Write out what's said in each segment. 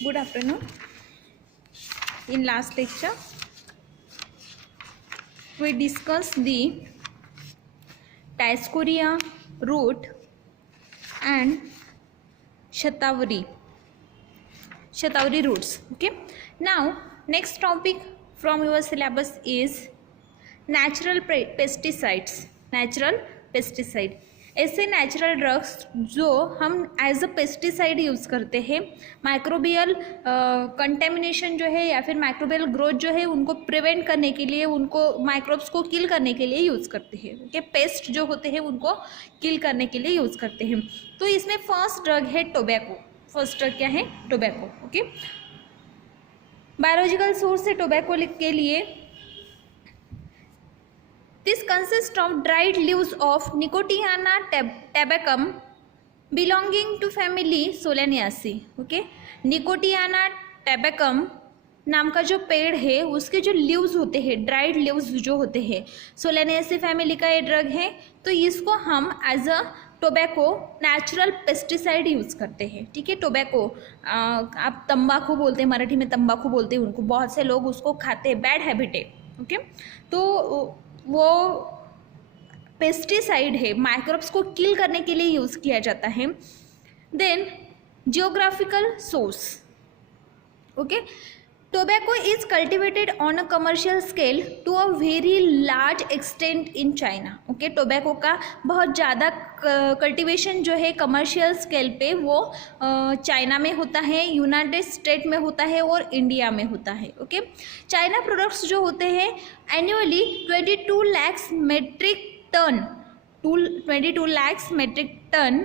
Good afternoon. In last lecture, we discussed the Dioscorea root and Shatavari roots. Okay. Now, next topic from your syllabus is natural pesticides. Natural pesticide, ऐसे natural drugs जो हम as a pesticide use करते हैं, microbial contamination जो है या फिर microbial growth जो है उनको प्रिवेंट करने के लिए, उनको माइक्रोब्स को किल करने के लिए यूज़ करते हैं. ओके, पेस्ट जो होते हैं उनको किल करने के लिए यूज़ करते हैं. तो इसमें फर्स्ट ड्रग है टोबैको. फर्स्ट ड्रग क्या है? टोबैको. ओके, बायोलॉजिकल सोर्स है टोबैको के लिए. This consists of dried leaves of Nicotiana tabacum belonging to family Solanaceae. Okay, Nicotiana tabacum नाम का जो पेड़ है उसके जो लीव्स होते हैं, ड्राइड लीव्स जो होते हैं, सोलेनेसी फैमिली का ये ड्रग है. तो इसको हम as a tobacco natural pesticide use करते हैं. ठीक है, टोबैको आप तंबाकू बोलते हैं, मराठी में तंबाकू बोलते हैं उनको. बहुत से लोग उसको खाते हैं, बैड हैबिट है. ओके, तो वो पेस्टिसाइड है, माइक्रोब्स को किल करने के लिए यूज़ किया जाता है. Then geographical source. Okay, tobacco is cultivated on a commercial scale to a very large extent in China. Okay, tobacco का बहुत ज़्यादा कल्टिवेशन जो है कमर्शियल स्केल पे वो चाइना में होता है, यूनाइटेड स्टेट में होता है और इंडिया में होता है. ओके, चाइना प्रोडक्ट्स जो होते हैं annually 22 lakhs metric ton, 22 lakhs metric ton,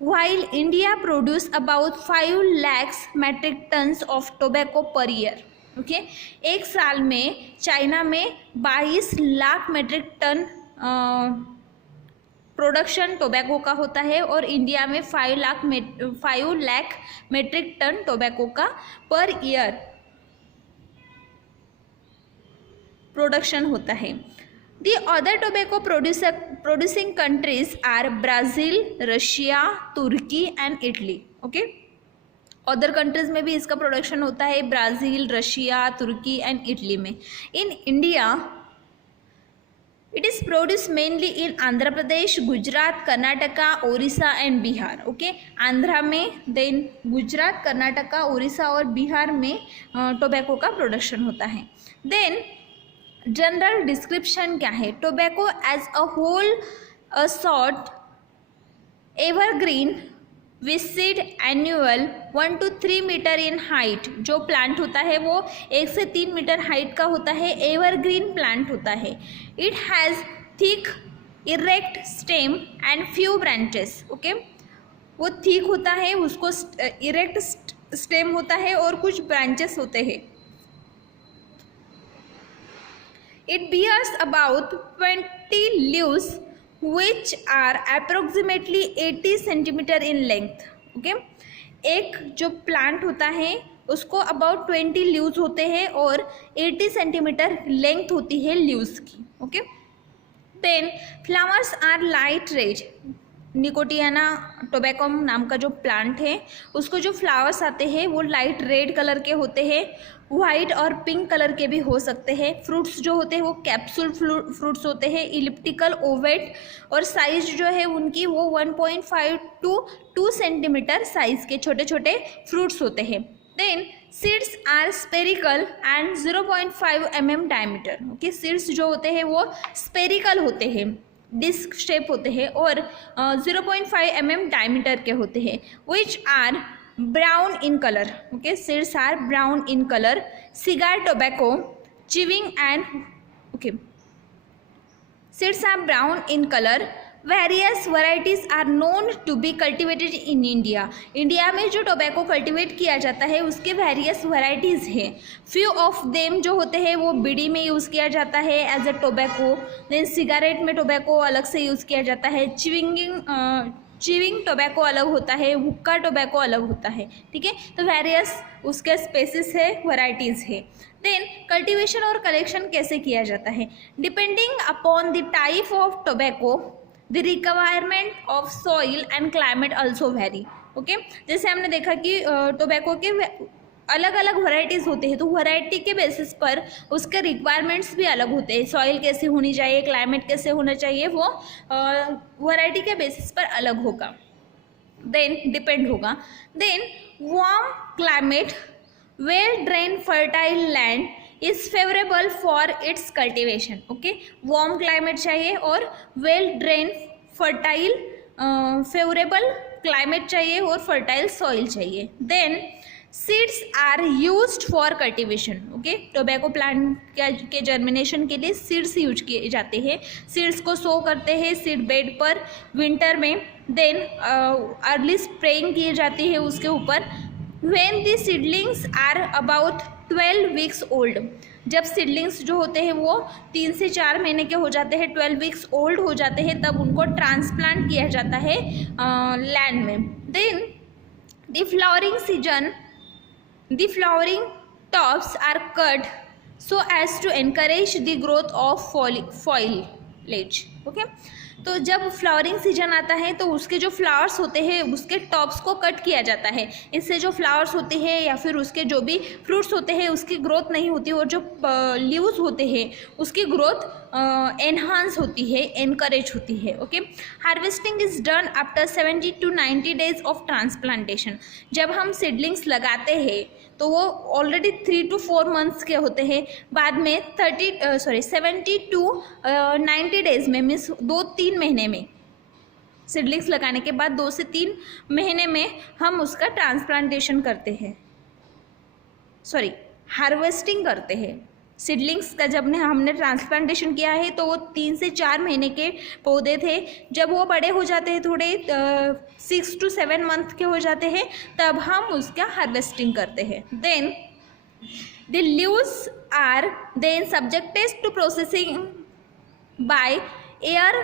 while India produce about 5 lakhs metric tons of tobacco per year. Okay, एक साल में चाइना में 22 lakh metric ton production tobacco का होता है और इंडिया में 5 लाख मेट्रिक टन टोबैको का पर ईयर प्रोडक्शन होता है. The other tobacco producing countries are Brazil, Russia, Turkey and Italy. Okay, other countries में भी इसका प्रोडक्शन होता है, Brazil, Russia, Turkey and Italy में. In India it is produce mainly in Andhra Pradesh, Gujarat, Karnataka, Odisha and Bihar. Okay, Andhra में, then Gujarat, Karnataka, Odisha और बिहार में टोबैको का प्रोडक्शन होता है. देन जनरल डिस्क्रिप्शन क्या है? Tobacco as a whole a sort evergreen with seed annual 1 to 3 metre in height. जो प्लांट होता है वो 1 से 3 मीटर हाइट का होता है, एवरग्रीन प्लांट होता है. It has thick erect stem and few branches. Okay, वो थिक होता है, उसको इरेक्ट स्टेम होता है और कुछ ब्रांचेस होते हैं. It bears about 20 leaves which are approximately 80 centimeter in length. Okay, एक जो प्लांट होता है उसको अबाउट 20 लीव्स होते हैं और 80 सेंटीमीटर लेंथ होती है लीव्स की. Okay, then flowers are light red. Nicotiana tabacum नाम का जो प्लांट है उसको जो फ्लावर्स आते हैं वो लाइट रेड कलर के होते हैं, वाइट और पिंक कलर के भी हो सकते हैं. फ्रूट्स जो होते हैं वो कैप्सूल फ्रूट्स होते हैं, इलिप्टिकल ओवेट, और साइज जो है उनकी वो 1.5 to 2 सेंटीमीटर साइज के छोटे छोटे फ्रूट्स होते हैं. Then seeds are spherical and 0.5 mm diameter. Okay, seeds जो होते हैं वो स्पेरिकल होते हैं, डिस्क शेप होते हैं और 0.5 mm डायमीटर के होते हैं. Which are brown in color. Okay, seeds are brown in color. Cigar tobacco chewing and okay, seeds are brown in color. Various varieties are known to be cultivated in India. India में जो tobacco cultivate किया जाता है उसके various varieties हैं. Few of them जो होते हैं वो बीड़ी में यूज़ किया जाता है as a tobacco. Then cigarette में टोबैको अलग से यूज़ किया जाता है. च्यूइंग टोबैको अलग होता है, हुक्का टोबैको अलग होता है. ठीक है, तो वेरियस उसके स्पेसिस है, वैराइटीज़ है. देन कल्टीवेशन और कलेक्शन कैसे किया जाता है? Depending upon the type of tobacco the requirement of soil and climate also very. Okay, जैसे हमने देखा कि टोबैको के अलग अलग वैरायटीज़ होते हैं, तो वैरायटी के बेसिस पर उसके रिक्वायरमेंट्स भी अलग होते हैं। सॉइल कैसी होनी चाहिए, क्लाइमेट कैसे होना चाहिए, वो वैरायटी के बेसिस पर अलग होगा, देन डिपेंड होगा। Then warm climate, well drain fertile land is favourable for its cultivation. Okay, warm climate चाहिए और well drain fertile favourable climate चाहिए और फर्टाइल सॉइल चाहिए। Then seeds are used for cultivation. Okay, tobacco plant के germination के लिए seeds use किए जाते हैं। सीड्स को सो करते हैं सीड बेड पर विंटर में, देन अर्ली स्प्रेइंग की जाती है उसके ऊपर। When the seedlings are about 12 weeks old, जब सीडलिंग्स जो होते हैं वो 3 से 4 महीने के हो जाते हैं, 12 वीक्स ओल्ड हो जाते हैं, तब उनको ट्रांसप्लांट किया जाता है लैंड में। Then the flowering season, the flowering tops are cut so as to encourage the growth of foliage। Okay, तो जब फ्लावरिंग सीजन आता है तो उसके जो फ्लावर्स होते हैं उसके टॉप्स को कट किया जाता है। इससे जो फ्लावर्स होते हैं या फिर उसके जो भी फ्रूट्स होते हैं उसकी ग्रोथ नहीं होती और जो लीव्स होते हैं उसकी ग्रोथ एनहांस होती है, एनकरेज होती है। Okay, harvesting is done after 70 to 90 days of transplantation. जब हम सीडलिंग्स लगाते हैं तो वो ऑलरेडी 3 to 4 months के होते हैं, बाद में 70 to 90 days में, मीन्स 2-3 महीने में, सीडलिंग्स लगाने के बाद 2 से 3 महीने में हम उसका ट्रांसप्लांटेशन करते हैं, हार्वेस्टिंग करते हैं। सीडलिंग्स का जब हमने ट्रांसप्लांटेशन किया है तो वो 3 से 4 महीने के पौधे थे। जब वो बड़े हो जाते हैं, थोड़े 6 to 7 month के हो जाते हैं, तब हम उसका हार्वेस्टिंग करते हैं। Then the leaves are then subjected to processing by air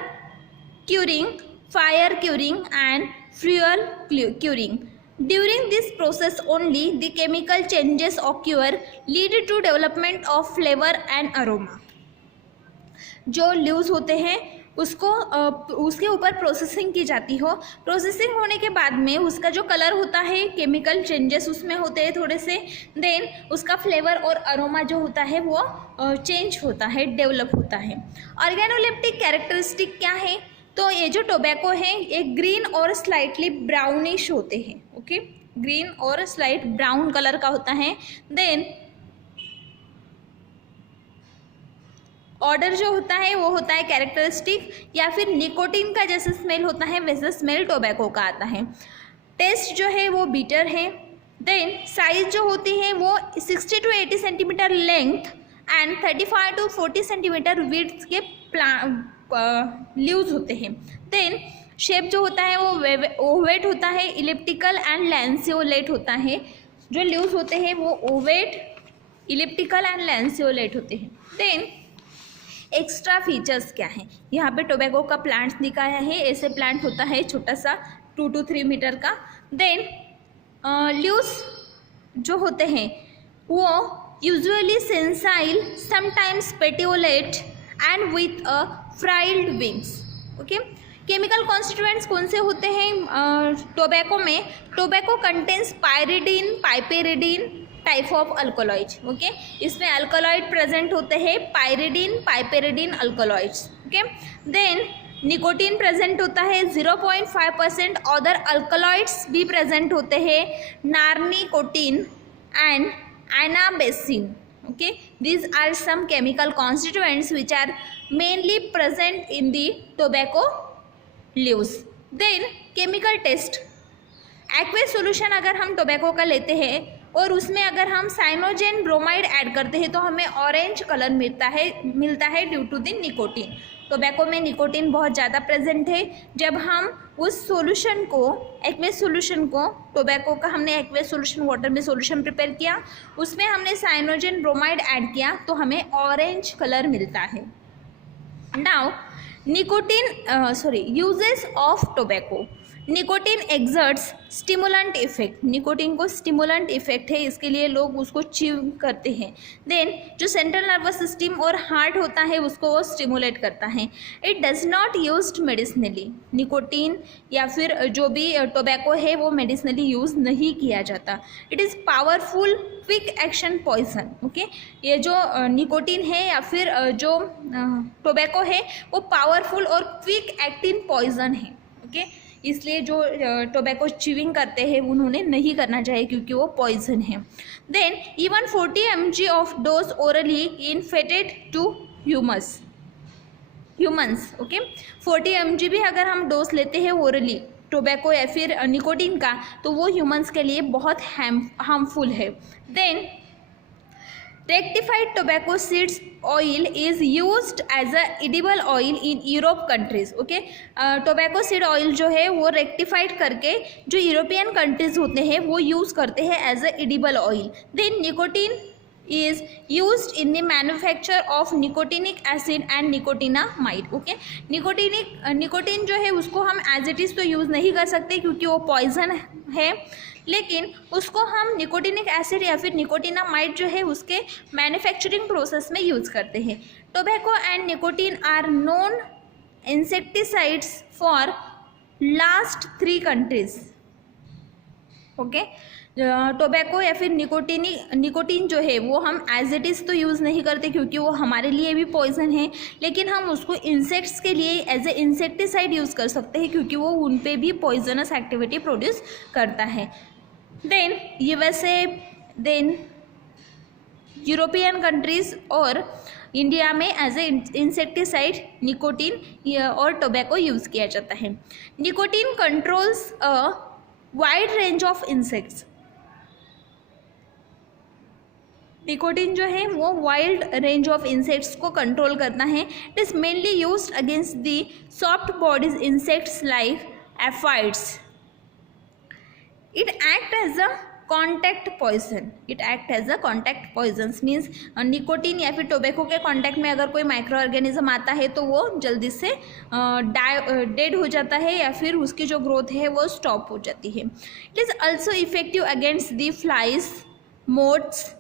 curing, fire curing and fuel curing. During this process only the chemical changes occur lead to development of flavor and aroma। जो leaves होते हैं उसको उसके ऊपर processing की जाती हो, processing होने के बाद में उसका जो कलर होता है, केमिकल चेंजेस उसमें होते हैं थोड़े से, देन उसका फ्लेवर और अरोमा जो होता है वो चेंज होता है, डेवलप होता है। ऑर्गेनोलेप्टिक कैरेक्टरिस्टिक क्या है, तो ये जो टोबैको है ये ग्रीन और स्लाइटली ब्राउनिश होते हैं। ओके, ग्रीन और स्लाइट ब्राउन कलर का होता है। देन ऑर्डर जो होता है वो होता है कैरेक्टरिस्टिक, या फिर निकोटीन का जैसे स्मेल होता है वैसे स्मेल टोबैको का आता है। टेस्ट जो है वो बीटर है। देन साइज जो होती है वो 60 to 80 centimetre length and 35 to 40 centimetre width के लीव्स होते हैं। देन शेप जो होता है वो ओवेट होता है, इलिप्टिकल एंड लैंसियोलेट होता है। जो लीव्स होते हैं वो ओवेट, इलिप्टिकल एंड लैंसियोलेट होते हैं। देन एक्स्ट्रा फीचर्स क्या हैं, यहाँ पे टोबैको का प्लांट्स दिखाया है। ऐसे प्लांट होता है छोटा सा 2 to 3 मीटर का। देन लीव्स जो होते हैं वो usually sessile, sometimes petiolate and with a frilled wings. Okay, chemical constituents कौन से होते हैं टोबैको में, tobacco contains pyridine, piperidine type of alkaloids. Okay, इसमें अल्कोलॉइड प्रेजेंट होते हैं, pyridine, piperidine alkaloids. Okay, then nicotine present होता है 0.5%, अदर अल्कोलॉइड्स भी प्रेजेंट होते हैं, nornicotine and anabasine. Okay, these are some chemical constituents which are mainly present in the tobacco leaves. Then chemical test, aqueous solution अगर हम tobacco का लेते हैं और उसमें अगर हम साइनोजेन ब्रोमाइड ऐड करते हैं तो हमें ऑरेंज कलर मिलता है due to the nicotine. Tobacco में निकोटीन बहुत ज़्यादा प्रेजेंट है। जब हम उस सॉल्यूशन को, एक्वेस सॉल्यूशन को, टोबैको का हमने एक्वेस सॉल्यूशन वाटर में सॉल्यूशन प्रिपेयर किया, उसमें हमने साइनोजेन ब्रोमाइड ऐड किया तो हमें ऑरेंज कलर मिलता है। Now nicotine uses of tobacco, nicotine exerts stimulant effect, nicotine को स्टिमुलेंट इफेक्ट है, इसके लिए लोग उसको च्यू करते हैं। देन जो सेंट्रल नर्वस सिस्टम और हार्ट होता है उसको वो स्टिमुलेट करता है। It does not used medicinally, nicotine या फिर जो भी टोबैको है वो मेडिसिनली यूज़ नहीं किया जाता। It is powerful quick action poison. Okay, ये जो निकोटीन है या फिर जो टोबैको है वो पावरफुल और क्विक एक्टिंग पॉइजन है। ओके, इसलिए जो टोबैको च्यूइंग करते हैं उन्होंने नहीं करना चाहिए क्योंकि वो पॉइजन है। Then even 40 mg of dose orally infected to humans. Okay, 40 mg भी अगर हम डोज लेते हैं ओरली टोबैको या फिर निकोटीन का तो वो ह्यूमंस के लिए बहुत हार्मफुल है। Then rectified tobacco seeds oil is used as a edible oil in Europe countries. Okay, tobacco seed oil जो है वो रेक्टिफाइड करके जो यूरोपियन कंट्रीज होते हैं वो यूज़ करते हैं as a edible oil. Then nicotine is used in the manufacture of nicotinic acid and nicotinamide. Okay, nicotine जो है उसको हम एज इट इज़ तो यूज़ नहीं कर सकते क्योंकि वो पॉइजन है, लेकिन उसको हम निकोटिनिक एसिड या फिर निकोटिनामाइड जो है उसके मैन्युफैक्चरिंग प्रोसेस में यूज़ करते हैं। Tobacco and nicotine are known insecticides for last 3 countries. Okay, tobacco या फिर निकोटीन जो है वो हम एज इट इज़ तो यूज़ नहीं करते क्योंकि वो हमारे लिए भी पॉइजन है, लेकिन हम उसको इंसेक्ट्स के लिए एज ए इंसेक्टिसाइड यूज़ कर सकते हैं क्योंकि वो उन पे भी पॉइजनस एक्टिविटी प्रोड्यूस करता है। Then USA, then European countries और इंडिया में एज ए इंसेक्टिसाइड निकोटीन और टोबैको यूज़ किया जाता है। Nicotine controls a wide range of insects. Nicotine जो है वो वाइल्ड रेंज ऑफ इंसेक्ट्स को कंट्रोल करता है। It is mainly used against the soft bodies insects like aphids. It act as a contact poison. It act as a contact poison means nicotine या फिर tobacco के contact में अगर कोई micro organism आता है तो वो जल्दी से डेड हो जाता है या फिर उसकी जो ग्रोथ है वो स्टॉप हो जाती है। It is also effective against the flies, moths,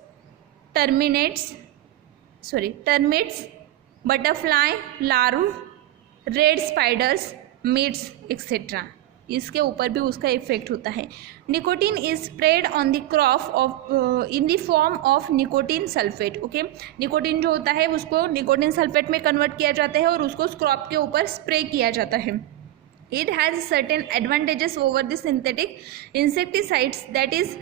termites, butterfly larvae, red spiders, mites etcetera, इसके ऊपर भी उसका इफेक्ट होता है। Nicotine is spread on the crop of in the form of nicotine sulphate. Okay, nicotine जो होता है उसको निकोटीन सल्फेट में कन्वर्ट किया जाता है और उसको क्रॉप के ऊपर स्प्रे किया जाता है। It has certain advantages over the synthetic insecticides that is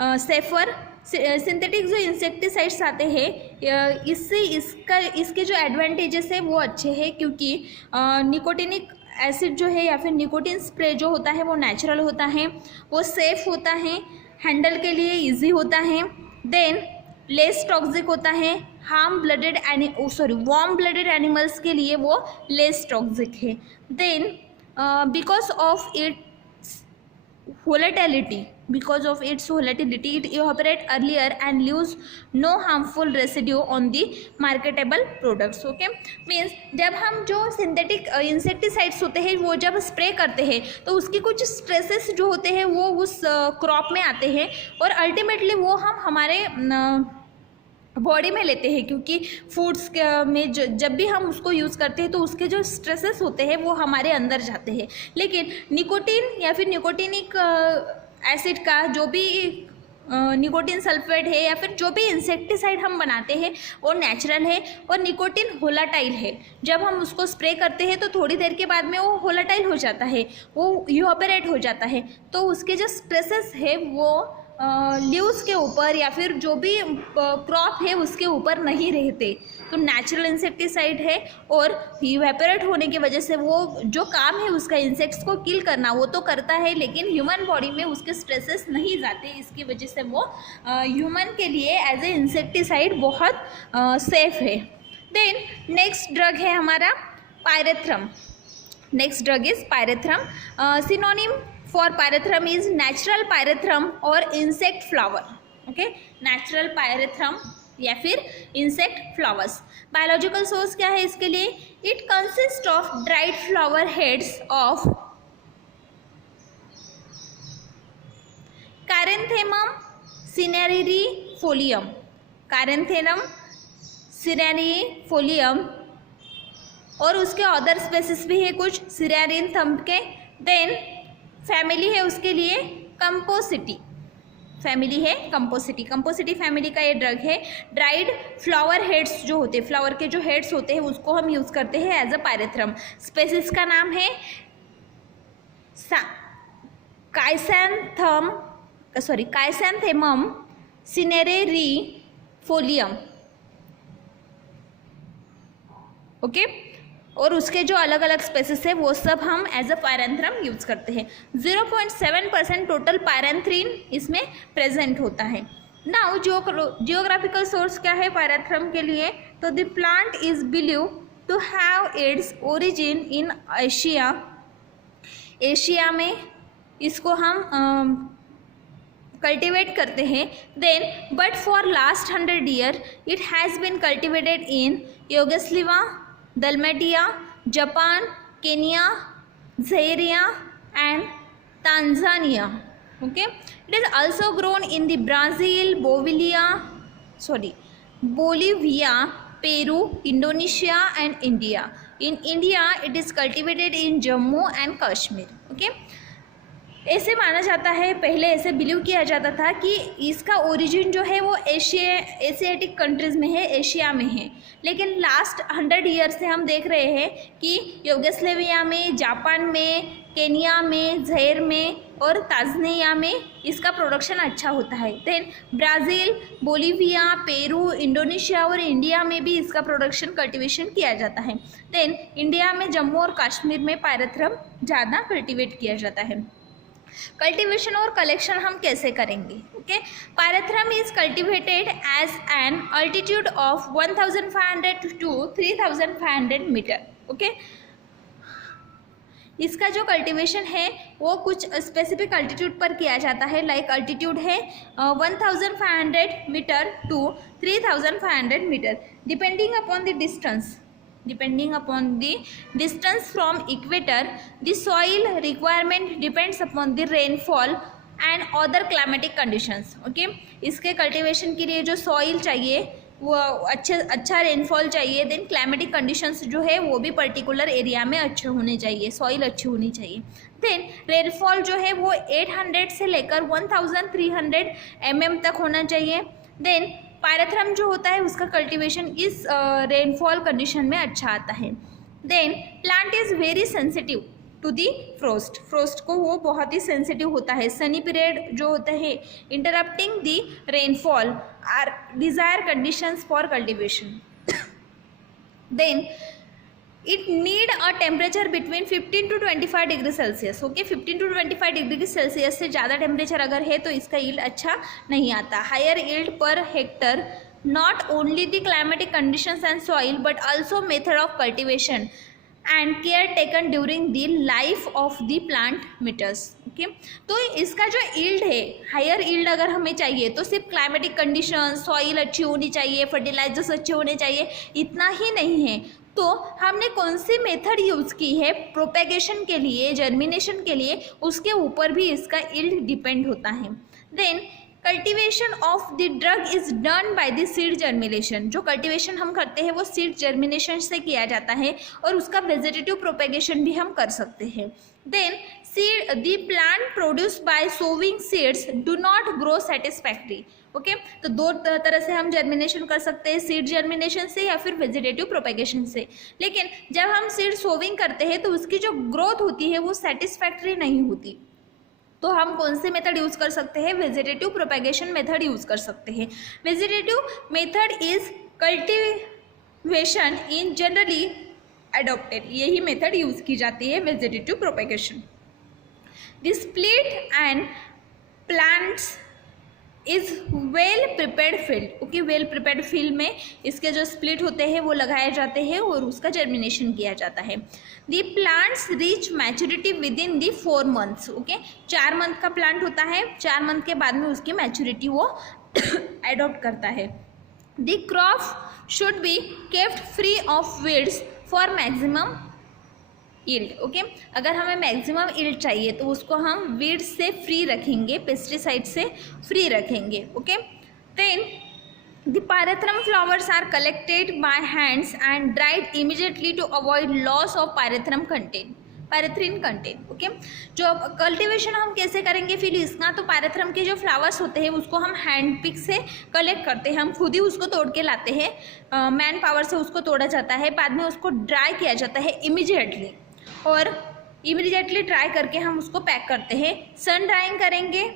safer. Synthetic जो इंसेक्टिसाइड्स आते हैं इससे इसके जो एडवांटेजेस है वो अच्छे हैं क्योंकि निकोटिनिक एसिड जो है या फिर निकोटीन स्प्रे जो होता है वो नेचुरल होता है, वो सेफ होता है, हैंडल के लिए इजी होता है, देन लेस टॉक्सिक होता है, वार्म ब्लडेड एनिमल्स के लिए वो लेस टॉक्सिक है। Then because of its volatility, it evaporate earlier and leaves no harmful residue on the marketable products. Okay, means जब हम जो सिंथेटिक इंसेक्टिसाइड्स होते हैं वो जब स्प्रे करते हैं तो उसकी कुछ स्ट्रेसेस जो होते हैं वो उस क्रॉप में आते हैं और अल्टीमेटली वो हम हमारे बॉडी में लेते हैं क्योंकि फूड्स में जब भी हम उसको यूज़ करते हैं तो उसके जो स्ट्रेसेस होते हैं वो हमारे अंदर जाते हैं। लेकिन निकोटीन या फिर निकोटिनिक एसिड का जो भी निकोटीन सल्फेट है या फिर जो भी इंसेक्टिसाइड हम बनाते हैं वो नेचुरल है और निकोटीन वोलाटाइल है। जब हम उसको स्प्रे करते हैं तो थोड़ी देर के बाद में वो वोलाटाइल हो जाता है, वो इवेपोरेट हो जाता है, तो उसके जो स्ट्रेसेस है वो लीव्स के ऊपर या फिर जो भी क्रॉप है उसके ऊपर नहीं रहते। तो नेचुरल इंसेक्टिसाइड है और इवेपोरेट होने की वजह से वो जो काम है उसका इंसेक्ट्स को किल करना वो तो करता है, लेकिन ह्यूमन बॉडी में उसके स्ट्रेसेस नहीं जाते, इसकी वजह से वो ह्यूमन के लिए एज ए इंसेक्टिसाइड बहुत सेफ है। देन नेक्स्ट ड्रग है हमारा pyrethrum. Next drug is pyrethrum. Synonym for pyrethrum is natural pyrethrum or insect flower. Okay, natural pyrethrum या फिर insect flowers. Biological source क्या है इसके लिए? It consists of dried flower heads of कैरेंथेमम सिनेरिफोलियम, कैरेंथेमम सिनेरिफोलियम, और उसके अदर स्पेसिस भी है कुछ सिरेरिन्थम के। देन फैमिली है उसके लिए कंपोसिटी, फैमिली है कंपोसिटी, कंपोसिटी फैमिली का ये ड्रग है। ड्राइड फ्लावर हेड्स जो होते हैं, फ्लावर के जो हेड्स होते हैं उसको हम यूज़ करते हैं एज अ पायरेथ्रम। स्पेसिस का नाम है काइसैंथेमम सिनेरेरिफोलियम, ओके। और उसके जो अलग अलग स्पेसिस है वो सब हम एज अ पायरेंथ्रम यूज करते हैं। 0.7% टोटल पायरेंथ्रीन इसमें प्रेजेंट होता है। नाउ जियोग्राफिकल सोर्स क्या है पायरेंथ्रम के लिए, तो the plant is believe to have its origin in Asia, Asia में इसको हम कल्टिवेट करते हैं। Then but for last 100 year it has been cultivated in Yugoslavia, Dalmatia, Japan, Kenya, Zaire and Tanzania. Okay, it is also grown in the Brazil, Bolivia, Peru, Indonesia and India. In India, it is cultivated in Jammu and Kashmir. Okay. ऐसे माना जाता है, पहले ऐसे believe किया जाता था कि इसका ओरिजिन जो है वो एशियाटिक कंट्रीज़ में है, एशिया में है। लेकिन लास्ट 100 ईयर से हम देख रहे हैं कि यूगोस्लाविया में, जापान में, केनिया में, ज़ैर में और तांजानिया में इसका प्रोडक्शन अच्छा होता है। Then Brazil, Bolivia, Peru, Indonesia और इंडिया में भी इसका प्रोडक्शन कल्टिवेशन किया जाता है। देन इंडिया में जम्मू और कश्मीर में पायरेथ्रम ज़्यादा कल्टिवेट किया जाता है। कल्टीवेशन और कलेक्शन हम कैसे करेंगे, okay. Pyrethrum is cultivated as an altitude of 1500 to 3500 metre, okay. इसका जो कल्टीवेशन है वो कुछ स्पेसिफिक अल्टीट्यूड पर किया जाता है, लाइक अल्टीट्यूड है 1500 metre to 3500 metre, depending upon the distance. Depending upon the distance from equator, the soil requirement depends upon the rainfall and other climatic conditions, okay। इसके कल्टीवेशन के लिए जो सॉइल चाहिए वो अच्छा रेनफॉल चाहिए। देन क्लाइमेटिक कंडीशंस जो है वो भी पर्टिकुलर एरिया में अच्छे होने चाहिए, सॉइल अच्छी होनी चाहिए। देन रेनफॉल जो है वो 800 से लेकर 1300 mm तक होना चाहिए। देन पायरेथ्रम जो होता है उसका कल्टीवेशन इस रेनफॉल कंडीशन में अच्छा आता है। Then plant is very sensitive to the frost, frost को वो बहुत ही सेंसिटिव होता है। सनी पीरियड जो होता है interrupting the rainfall are desire conditions for cultivation. Then it need a temperature between 15 to 25 degree Celsius, okay. 15 to 25 degree Celsius से ज़्यादा टेम्परेचर अगर है तो इसका यील्ड अच्छा नहीं आता। Higher yield per hectare, not only the climatic conditions and soil but also method of cultivation and care taken during the life of the plant meters, okay. तो इसका जो यील्ड है, हायर यील्ड अगर हमें चाहिए तो सिर्फ क्लाइमेटिक कंडीशन, सॉइल अच्छी होनी चाहिए, फर्टिलाइजर्स अच्छे होने चाहिए, इतना ही नहीं है। तो हमने कौन सी मेथड यूज़ की है प्रोपेगेशन के लिए, जर्मिनेशन के लिए, उसके ऊपर भी इसका यील्ड डिपेंड होता है। Then cultivation of the drug is done by the seed germination, जो कल्टीवेशन हम करते हैं वो सीड जर्मिनेशन से किया जाता है और उसका वेजिटेटिव प्रोपेगेशन भी हम कर सकते हैं। Then seed the plant produce by sowing seeds do not grow satisfactory, okay. तो दो तरह से हम जर्मिनेशन कर सकते हैं, सीड जर्मिनेशन से या फिर वेजिटेटिव प्रोपेगेशन से। लेकिन जब हम सीड सोविंग करते हैं तो उसकी जो ग्रोथ होती है वो सेटिस्फैक्ट्री नहीं होती। तो हम कौन से मेथड यूज़ कर सकते हैं, वेजिटेटिव प्रोपेगेशन मेथड यूज़ कर सकते हैं। Vegetative method is cultivation in generally adopted, यही मेथड यूज़ की जाती है vegetative propagation. The split and plants is well prepared field, okay. Well prepared field में इसके जो स्प्लिट होते हैं वो लगाए जाते हैं और उसका जर्मिनेशन किया जाता है। The plants reach maturity with in the 4 months, okay. 4 month का प्लांट होता है, 4 मंथ के बाद में उसकी मैच्योरिटी वो एडॉप्ट करता है। The crop should be kept free of weeds for maximum yield. Okay, अगर हमें मैक्सिमम यील्ड चाहिए तो उसको हम वीड से फ्री रखेंगे, पेस्टिसाइड से फ्री रखेंगे। Okay, then the pyrethrum flowers are collected by hands and dried immediately to avoid loss of pyrethrum content, pyrethrin content. Okay, जो कल्टीवेशन हम कैसे करेंगे फिर इसका, तो पायरेथ्रम के जो फ्लावर्स होते हैं उसको हम हैंड पिक से कलेक्ट करते हैं, हम खुद ही उसको तोड़ के लाते हैं, मैन पावर से उसको तोड़ा जाता है, बाद में उसको ड्राई किया जाता है इमीडिएटली, और इमीडिएटली ड्राई करके हम उसको पैक करते हैं। सन ड्राइंग करेंगे,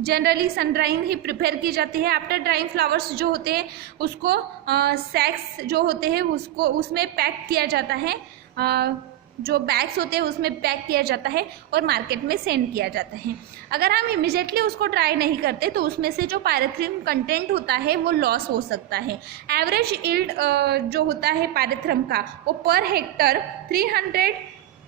जनरली सन ड्राइंग ही प्रिपेयर की जाती है। आफ्टर ड्राइंग फ्लावर्स जो होते हैं उसको सैक्स जो होते हैं उसको उसमें पैक किया जाता है, जो बैग्स होते हैं उसमें पैक किया जाता है और मार्केट में सेंड किया जाता है। अगर हम इमीडिएटली उसको ट्राई नहीं करते तो उसमें से जो पायरेथ्रिन कंटेंट होता है वो लॉस हो सकता है। एवरेज यील्ड जो होता है पायरेथ्रम का वो पर हेक्टर 300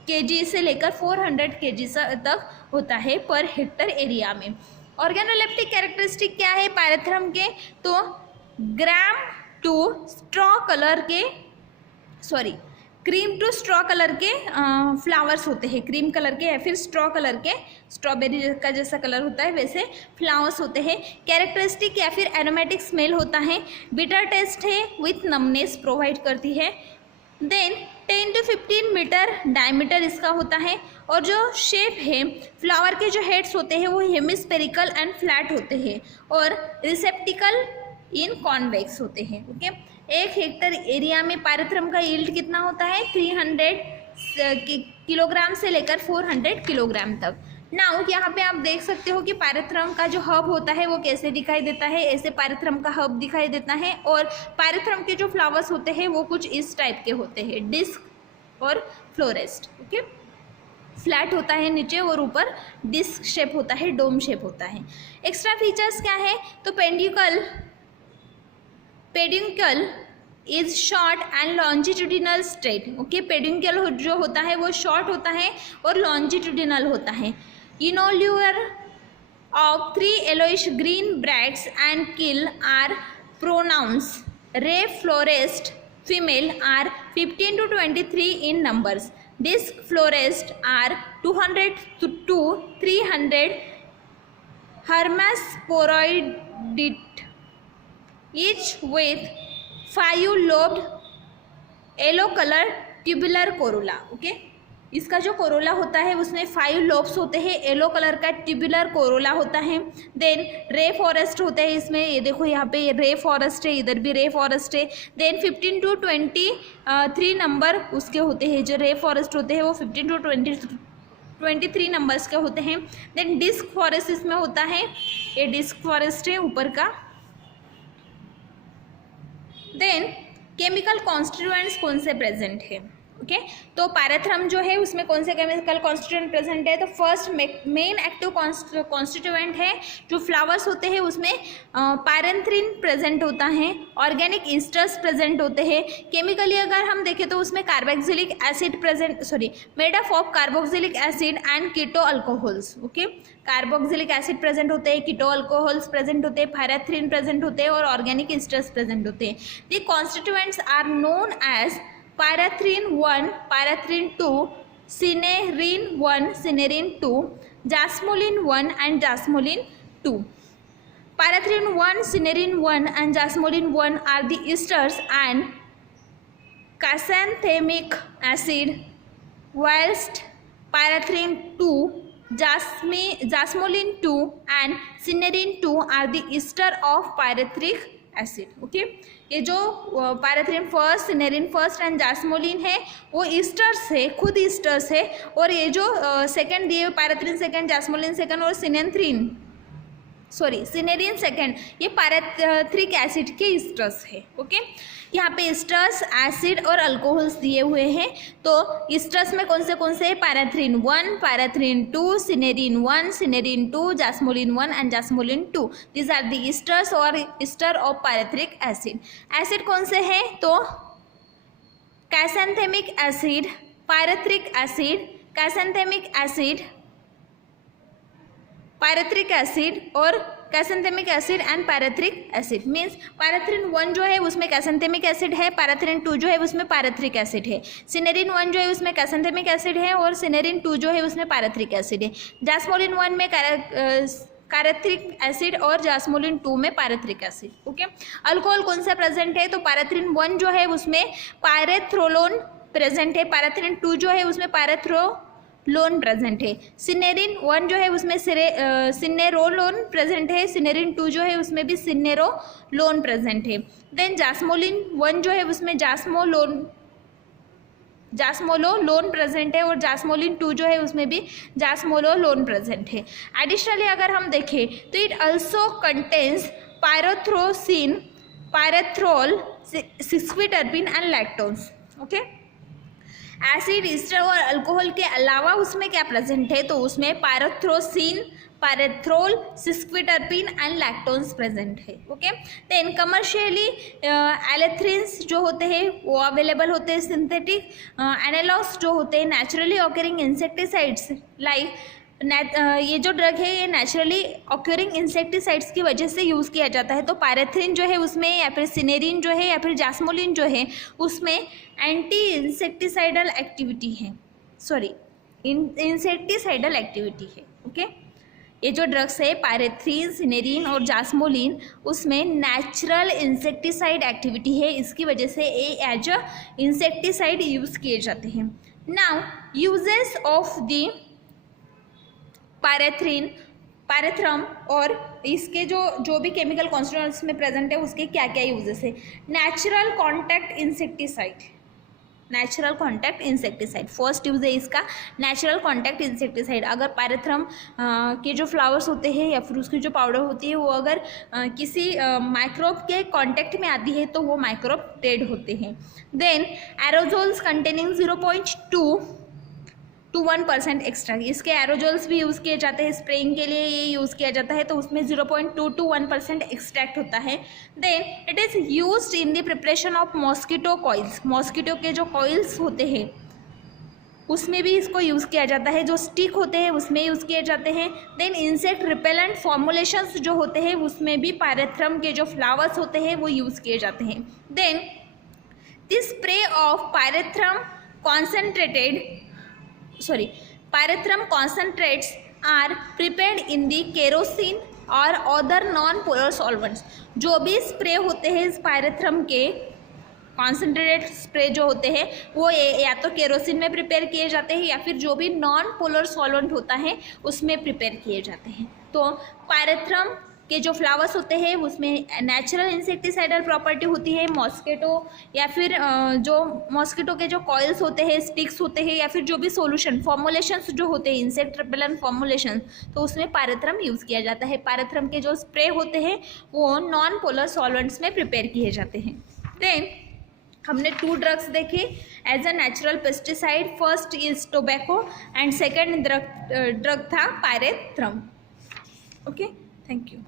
kg से लेकर 400 kg तक होता है पर हेक्टर एरिया में। ऑर्गेनोलेप्टिक कैरेक्टरिस्टिक क्या है पायरेथ्रम के, तो ग्राम टू स्ट्रॉ कलर के क्रीम टू स्ट्रॉ कलर के फ्लावर्स होते हैं, क्रीम कलर के या फिर स्ट्रॉ कलर के, स्ट्रॉबेरी का जैसा कलर होता है वैसे फ्लावर्स होते हैं। कैरेक्टरिस्टिक या फिर एरोमेटिक स्मेल होता है, बिटर टेस्ट है, विथ नमनेस प्रोवाइड करती है। देन 10 to 15 मीटर डायमीटर इसका होता है, और जो शेप है फ्लावर के जो हेड्स होते हैं वो हेमिस्फेरिकल एंड फ्लैट होते हैं और रिसेप्टिकल इन कॉन्वेक्स होते हैं। ओके, 1 हेक्टर एरिया में पायरेथ्रम का यील्ड कितना होता है 300 किलोग्राम से लेकर 400 किलोग्राम तक। नाउ यहाँ पे आप देख सकते हो कि पायरेथ्रम का जो हब होता है वो कैसे दिखाई देता है, ऐसे पायरेथ्रम का हब दिखाई देता है, और पायरेथ्रम के जो फ्लावर्स होते हैं वो कुछ इस टाइप के होते हैं, डिस्क और फ्लोरेस्ट। ओके, फ्लैट होता है नीचे और ऊपर डिस्क शेप होता है, डोम शेप होता है। एक्स्ट्रा फीचर्स क्या है, तो peduncle is short and longitudinal straight. Okay, peduncle जो होता है वो शॉर्ट होता है और लॉन्जिट्यूडिनल होता है। Involucre of 3 yellowish green bracts and keel are pronounced. Ray florets female are 15 to 23 in numbers. Disc florets are 200 to 300 hermaphrodites, each with 5-lobed yellow color tubular corolla। Okay, इसका जो Corolla होता है उसमें 5 lobes होते हैं, yellow colour का tubular Corolla होता है। देन रे फॉरेस्ट होते हैं इसमें, ये देखो यहाँ पे रे फॉरेस्ट है, इधर भी रे फॉरेस्ट है। देन 15 to 23 नंबर उसके होते हैं, जो रे फॉरेस्ट होते हैं वो 15 to 23 नंबर्स के होते हैं। देन डिस्क फॉरेस्ट इसमें होता है, ये डिस्क फॉरेस्ट है ऊपर का। देन केमिकल कॉन्स्टिट्यूएंट्स कौन से प्रेजेंट है। ओके, तो पायरेथ्रम जो है उसमें कौन से केमिकल कॉन्स्टिट्यूएंट प्रेजेंट है, तो फर्स्ट मेन एक्टिव कॉन्स्टिट्यूएंट है जो फ्लावर्स होते हैं उसमें पायरेथ्रिन प्रेजेंट होता है, ऑर्गेनिक ईस्टर्स प्रेजेंट होते हैं। केमिकली अगर हम देखें तो उसमें carboxylic acid made up of carboxylic acid and keto alcohols. Okay, carboxylic acid present होते हैं, कीटो अल्कोहल्स प्रेजेंट होते हैं, पायरेथ्रिन प्रेजेंट होते हैं और ऑर्गेनिक ईस्टर्स प्रेजेंट होते हैं। The constituents are known as pyrethrin 1, pyrethrin 2, cinerin 1, cinerin 2, jasmolin 1 and jasmolin 2. Pyrethrin 1, Cinerin 1 and Jasmolin 1 are the esters and cassanthemic acid, whilst Pyrethrin 2, Jasmolin 2 and Cinerin 2 are the ester of pyretric acid. Okay, ये जो pyrethrin first, सिनेरिन first and जास्मोलिन है वो esters है, खुद esters है, और ये जो सेकंड दिए पायरेथ्रिन सेकंड, जास्मोलिन सेकंड और सिनेरिन सेकंड, ये पायरेथ्रिक एसिड के ईस्टर्स है। ओके, यहाँ पे ईस्टर्स, एसिड और अल्कोहल्स दिए हुए हैं। तो ईस्टर्स में कौन से हैं, pyrethrin 1, pyrethrin 2, cinerin 1, cinerin 2, jasmolin 1 and jasmolin 2। This are the esters और ester of pyrethric acid. Acid कौन से हैं, तो chrysanthemic acid, pyrethric acid, chrysanthemic acid, pyrethric acid और chrysanthemic acid and pyrethric acid. Means pyrethrin 1 जो है उसमें कैसेंथेमिक acid है, पैराथ्रिन 2 जो है उसमें पैराथ्रिक एसिड है, सिनेरिन 1 जो है उसमें कैसेंथेमिक एसिड है और सिनेरिन 2 जो है उसमें पैराथ्रिक एसिड है। जास्मोलिन 1 में कैरेथ्रिक एसिड और जास्मोलिन 2 में पैराथ्रिक एसिड। ओके, अल्कोहल कौन सा प्रेजेंट है, तो पैराथ्रिन 1 जो है उसमें पायरेथ्रोलोन प्रेजेंट है, पैराथ्रिन 2 जो है उसमें पायरेथ्रोलोन प्रेजेंट है, सिनेरिन 1 जो है उसमें सिनेरोलोन प्रेजेंट है, सिनेरिन 2 जो है उसमें भी सिनेरोलोन प्रेजेंट है। देन जास्मोलिन 1 जो है उसमें जास्मोलोन प्रेजेंट है और जास्मोलिन 2 जो है उसमें भी जास्मोलोन प्रेजेंट है। एडिशनली अगर हम देखें तो it also contains pyrethrosin, pyrethrol, sesquiterpene and lactones. Okay, acid, ester और अल्कोहल के अलावा उसमें क्या प्रेजेंट है, तो उसमें pyrethrosin, pyrethrol, sesquiterpene and lactones present है। ओके, देन कमर्शियली एलेथ्रिन्स जो होते हैं वो अवेलेबल होते हैं, सिंथेटिक एनालॉग्स जो होते हैं नेचुरली ऑकरिंग इंसेक्टिसाइड्स लाइक ये जो ड्रग है ये नेचुरली ऑक्यूरिंग इंसेक्टिसाइड्स की वजह से यूज़ किया जाता है। तो पैराथ्रिन जो है उसमें या फिर सिनेरिन जो है या फिर जास्मोलिन जो है उसमें एंटी इंसेक्टिसाइडल एक्टिविटी है, इंसेक्टिसाइडल एक्टिविटी है। ओके, ये जो ड्रग्स है पैराथ्रिन, सिनेरिन और जास्मोलिन उसमें नेचुरल इंसेक्टिसाइड एक्टिविटी है, इसकी वजह से ये एज अ इंसेक्टिसाइड यूज़ किए जाते हैं। नाउ यूजेस ऑफ द पैरेथ्रम और इसके जो भी केमिकल कॉन्स्टिट्यूएंट्स में प्रेजेंट है उसके क्या क्या यूजेस है। Natural contact insecticide first use है इसका, नेचुरल कॉन्टैक्ट इंसेक्टिसाइड। अगर पैरेथ्रम के जो फ्लावर्स होते हैं या फिर उसकी जो पाउडर होती है वो अगर किसी माइक्रोब के कांटेक्ट में आती है तो वो माइक्रोब डेड होते हैं। Then aerosols containing 0.2 to 1% extra, इसके एरोजोल्स भी यूज़ किए जाते हैं, स्प्रेइंग के लिए ये यूज़ किया जाता है तो उसमें 0.2 to 1% एक्सट्रैक्ट होता है। Then it is used in the preparation of mosquito coils, mosquito के जो कॉइल्स होते हैं उसमें भी इसको यूज़ किया जाता है, जो स्टिक होते हैं उसमें यूज़ किए जाते हैं। देन इंसेक्ट रिपेलेंट फॉर्मुलेशंस जो होते हैं उसमें भी पैरेथ्रम के जो फ्लावर्स होते हैं वो यूज़ किए जाते हैं। Then this spray of Pyrethrum concentrates are prepared in the kerosene और अदर नॉन पोलर सॉल्वेंट्स। जो भी स्प्रे होते हैं इस पायरेथ्रम के कॉन्सेंट्रेटेड स्प्रे जो होते हैं वो या तो केरोसिन में प्रिपेयर किए जाते हैं या फिर जो भी नॉन पोलर सॉल्वेंट होता है उसमें प्रिपेयर किए जाते हैं। तो पायरेथ्रम के जो फ्लावर्स होते हैं उसमें नेचुरल इंसेक्टिसाइडल प्रॉपर्टी होती है, मॉस्किटो या फिर जो मॉस्किटो के जो कॉइल्स होते हैं, स्टिक्स होते हैं या फिर जो भी सोल्यूशन फॉर्मुलेशंस जो होते हैं इंसेक्ट रिपेलेंट फॉर्मुलेशन, तो उसमें पैरेथ्रम यूज़ किया जाता है। पैरेथ्रम के जो स्प्रे होते हैं वो नॉन पोलर सॉल्वेंट्स में प्रिपेयर किए जाते हैं। देन हमने 2 ड्रग्स देखे as a natural pesticide, first is tobacco and second drug था पायरेथ्रम। Okay, thank you.